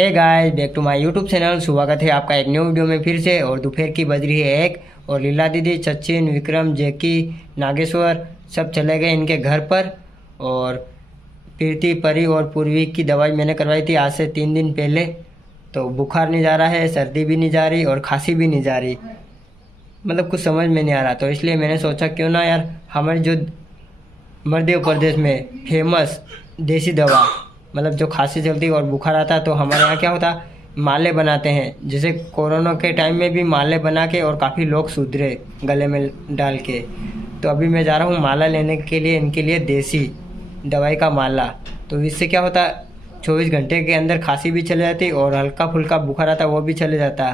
Hey guys, back to my YouTube channel. स्वागत है आपका एक न्यू वीडियो में फिर से। और दोपहर की बज रही है 1 और लीला दीदी, सचिन, विक्रम, जैकी, नागेश्वर सब चले गए इनके घर पर। और प्रीति, परी और पूर्वी की दवाई मैंने करवाई थी आज से 3 दिन पहले। तो बुखार नहीं जा रहा है, सर्दी भी नहीं जा रही और खांसी भी नहीं जा रही, मतलब कुछ समझ में नहीं आ रहा। तो इसलिए मैंने सोचा क्यों ना यार हमारे जो मध्य प्रदेश में फेमस देसी दवा, मतलब जो खांसी चलती और बुखार आता तो हमारे यहाँ क्या होता, माले बनाते हैं। जैसे कोरोना के टाइम में भी माले बना के और काफ़ी लोग सुधरे गले में डाल के। तो अभी मैं जा रहा हूँ माला लेने के लिए, इनके लिए देसी दवाई का माला। तो इससे क्या होता, 24 घंटे के अंदर खांसी भी चले जाती और हल्का फुल्का बुखार आता वो भी चले जाता।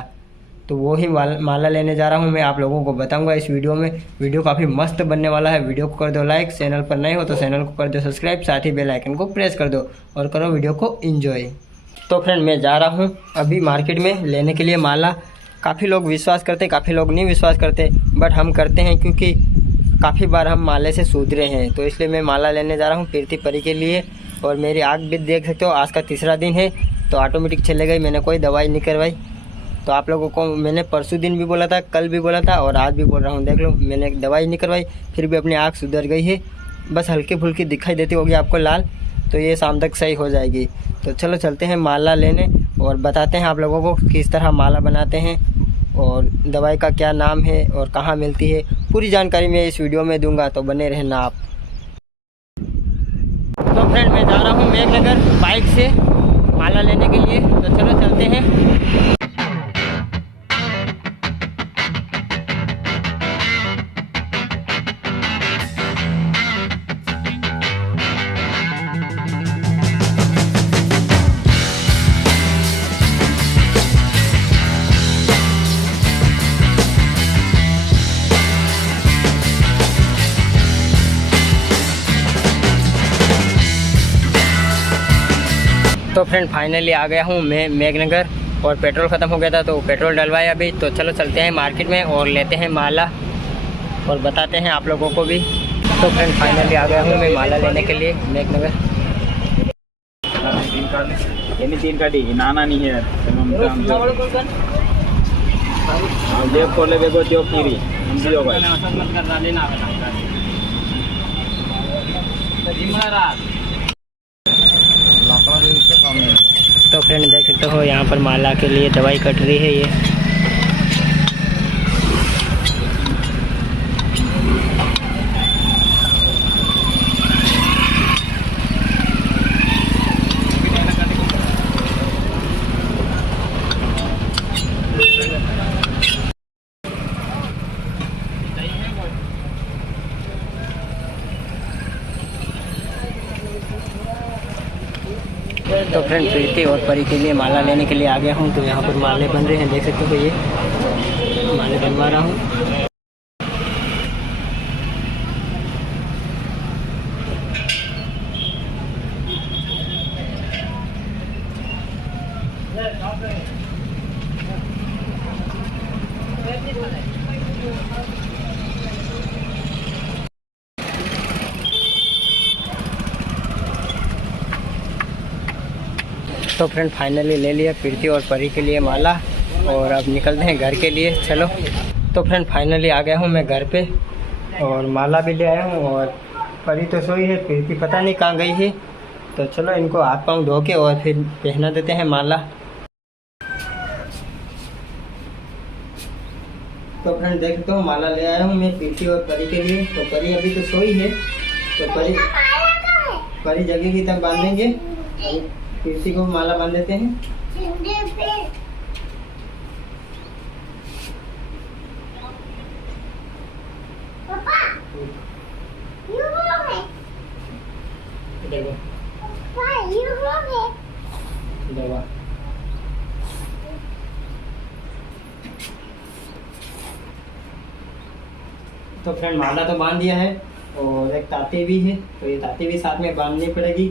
तो वो ही माला लेने जा रहा हूँ मैं, आप लोगों को बताऊंगा इस वीडियो में। वीडियो काफ़ी मस्त बनने वाला है। वीडियो को कर दो लाइक, चैनल पर नए हो तो चैनल को कर दो सब्सक्राइब, साथ ही बेल आइकन को प्रेस कर दो और करो वीडियो को एंजॉय। तो फ्रेंड मैं जा रहा हूँ अभी मार्केट में लेने के लिए माला। काफ़ी लोग विश्वास करते, काफ़ी लोग नहीं विश्वास करते, बट हम करते हैं क्योंकि काफ़ी बार हम माले से सुधरे हैं। तो इसलिए मैं माला लेने जा रहा हूँ प्रीति परी के लिए। और मेरी आँख भी देख सकते हो, आज का तीसरा दिन है तो ऑटोमेटिक चले गई, मैंने कोई दवाई नहीं करवाई। तो आप लोगों को मैंने परसों दिन भी बोला था, कल भी बोला था और आज भी बोल रहा हूँ, देख लो मैंने दवाई नहीं करवाई फिर भी अपनी आँख सुधर गई है। बस हल्की फुल्की दिखाई देती होगी आपको लाल, तो ये शाम तक सही हो जाएगी। तो चलो चलते हैं माला लेने और बताते हैं आप लोगों को किस तरह माला बनाते हैं और दवाई का क्या नाम है और कहाँ मिलती है। पूरी जानकारी मैं इस वीडियो में दूंगा, तो बने रहना आप। तो फ्रेंड मैं जा रहा हूँ मेघनगर बाइक से माला लेने के लिए। तो चलो चलते हैं। तो फ्रेंड फाइनली आ गया हूँ मैं मेघनगर और पेट्रोल ख़त्म हो गया था तो पेट्रोल डलवाया अभी। तो चलो चलते हैं मार्केट में और लेते हैं माला और बताते हैं आप लोगों को भी। तो फ्रेंड फाइनली आ गया हूँ मैं माला लेने के लिए मेघनगर। तीन काटी नाना नहीं है देव खोले बेगो जो कीरी तो फ्रेंड देख सकते हो यहाँ पर माला के लिए दवाई कट रही है ये। तो फ्रेंड प्रीति और परी के लिए माला लेने के लिए आ गया हूँ। तो यहाँ पर माले बन रहे हैं, देख सकते हो, ये माले बनवा रहा हूँ। तो फ्रेंड फाइनली ले लिया प्रीति और परी के लिए माला और अब निकलते हैं घर के लिए। चलो तो फ्रेंड फाइनली आ गया हूँ मैं घर पे और माला भी ले आया हूँ। और परी तो सोई है, प्रीति पता नहीं कहाँ गई है। तो चलो इनको हाथ पाँव धो के और फिर पहना देते हैं माला। तो फ्रेंड देख सकते हो माला ले आया हूँ मैं प्रीति और परी के लिए। तो परी अभी तो सोई है, तो परी जगेगी तब बांधेंगे। प्रीति को माला बांध देते हैं। दवा तो फ्रेंड माला तो बांध दिया है और एक ताती भी है, तो ये ताती भी साथ में बांधनी पड़ेगी।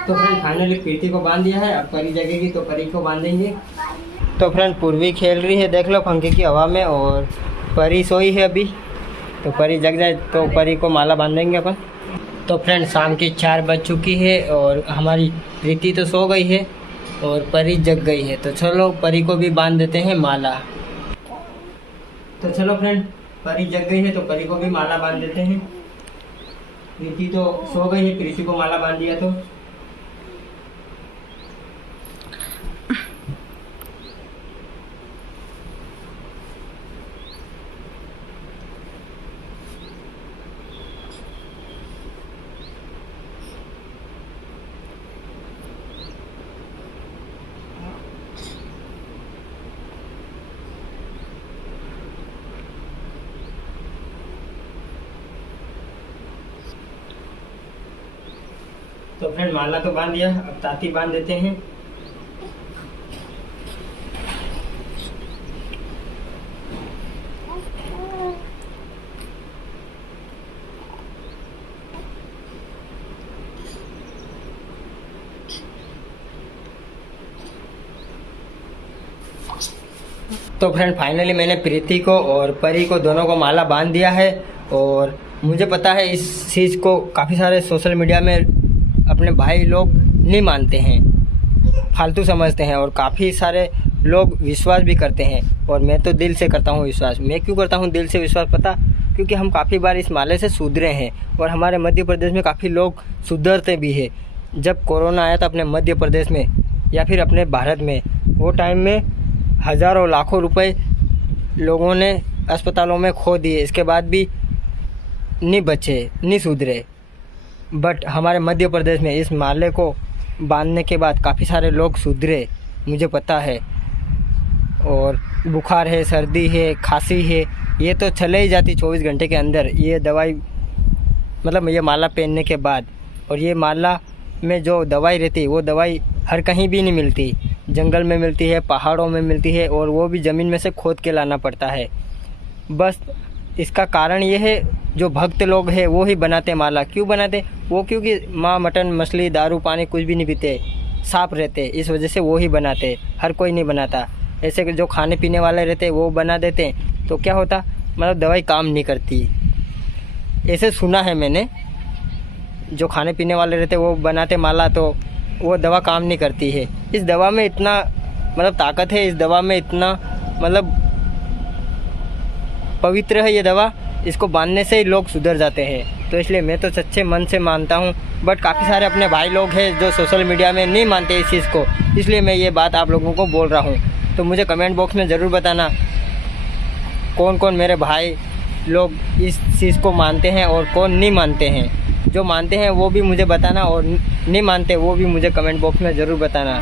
तो फ्रेंड फाइनली प्रीति को बांध दिया है, अब परी जगेगी तो परी को बांधेंगे। तो फ्रेंड पूर्वी खेल रही है, देख लो पंखे की हवा में, और परी सोई है अभी। तो परी जग जाए तो परी को माला बांधेंगे अपन। तो फ्रेंड शाम की 4 बज चुकी है और हमारी प्रीति तो सो गई है और परी जग गई है। तो चलो परी को भी बांध देते हैं माला। तो चलो फ्रेंड, परी जग गई है तो परी को भी माला बांध देते हैं। प्रीति तो सो गई है, प्रीति को माला बांध दिया। तो फ्रेंड माला तो बांध दिया, अब ताती बांध देते हैं। तो फ्रेंड फाइनली मैंने प्रीति को और परी को दोनों को माला बांध दिया है। और मुझे पता है इस चीज़ को काफ़ी सारे सोशल मीडिया में अपने भाई लोग नहीं मानते हैं, फालतू समझते हैं, और काफ़ी सारे लोग विश्वास भी करते हैं। और मैं तो दिल से करता हूँ विश्वास। मैं क्यों करता हूँ दिल से विश्वास पता? क्योंकि हम काफ़ी बार इस माले से सुधरे हैं और हमारे मध्य प्रदेश में काफ़ी लोग सुधरते भी हैं। जब कोरोना आया था अपने मध्य प्रदेश में या फिर अपने भारत में, वो टाइम में हज़ारों लाखों रुपए लोगों ने अस्पतालों में खो दिए, इसके बाद भी नहीं बचे, नहीं सुधरे। बट हमारे मध्य प्रदेश में इस माले को बांधने के बाद काफ़ी सारे लोग सुधरे, मुझे पता है। और बुखार है, सर्दी है, खांसी है, ये तो चले ही जाती 24 घंटे के अंदर, ये दवाई मतलब ये माला पहनने के बाद। और ये माला में जो दवाई रहती है वो दवाई हर कहीं भी नहीं मिलती, जंगल में मिलती है, पहाड़ों में मिलती है, और वो भी ज़मीन में से खोद के लाना पड़ता है। बस इसका कारण ये है जो भक्त लोग हैं वो ही बनाते माला। क्यों बनाते? वो क्योंकि माँ मटन मछली दारू पानी कुछ भी नहीं पीते, साफ रहते, इस वजह से वो ही बनाते, हर कोई नहीं बनाता। ऐसे जो खाने पीने वाले रहते वो बना देते, तो क्या होता, मतलब दवाई काम नहीं करती। ऐसे सुना है मैंने, जो खाने पीने वाले रहते वो बनाते माला तो वो दवा काम नहीं करती है। इस दवा में इतना मतलब ताकत है, इस दवा में इतना मतलब पवित्र है ये दवा, इसको बांधने से ही लोग सुधर जाते हैं। तो इसलिए मैं तो सच्चे मन से मानता हूँ। बट काफ़ी सारे अपने भाई लोग हैं जो सोशल मीडिया में नहीं मानते इस चीज़ को, इसलिए मैं ये बात आप लोगों को बोल रहा हूँ। तो मुझे कमेंट बॉक्स में ज़रूर बताना कौन कौन मेरे भाई लोग इस चीज़ को मानते हैं और कौन नहीं मानते हैं। जो मानते हैं वो भी मुझे बताना, और नहीं मानते वो भी मुझे कमेंट बॉक्स में ज़रूर बताना।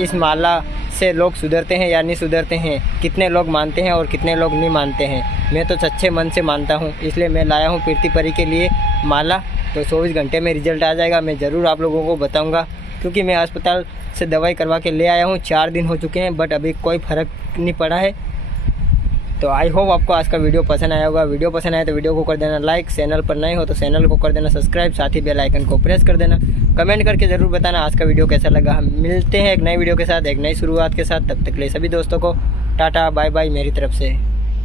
इस माला से लोग सुधरते हैं या नहीं सुधरते हैं, कितने लोग मानते हैं और कितने लोग नहीं मानते हैं। मैं तो सच्चे मन से मानता हूँ, इसलिए मैं लाया हूँ प्रीति परी के लिए माला। तो 24 घंटे में रिजल्ट आ जाएगा, मैं ज़रूर आप लोगों को बताऊँगा। क्योंकि मैं अस्पताल से दवाई करवा के ले आया हूँ, 4 दिन हो चुके हैं, बट अभी कोई फ़र्क नहीं पड़ा है। तो आई होप आपको आज का वीडियो पसंद आया होगा। वीडियो पसंद आए तो वीडियो को कर देना लाइक, चैनल पर नए हो तो चैनल को कर देना सब्सक्राइब, साथ ही बेल आइकन को प्रेस कर देना। कमेंट करके ज़रूर बताना आज का वीडियो कैसा लगा। हम मिलते हैं एक नई वीडियो के साथ, एक नई शुरुआत के साथ। तब तक के लिए सभी दोस्तों को टाटा बाय बाय मेरी तरफ से।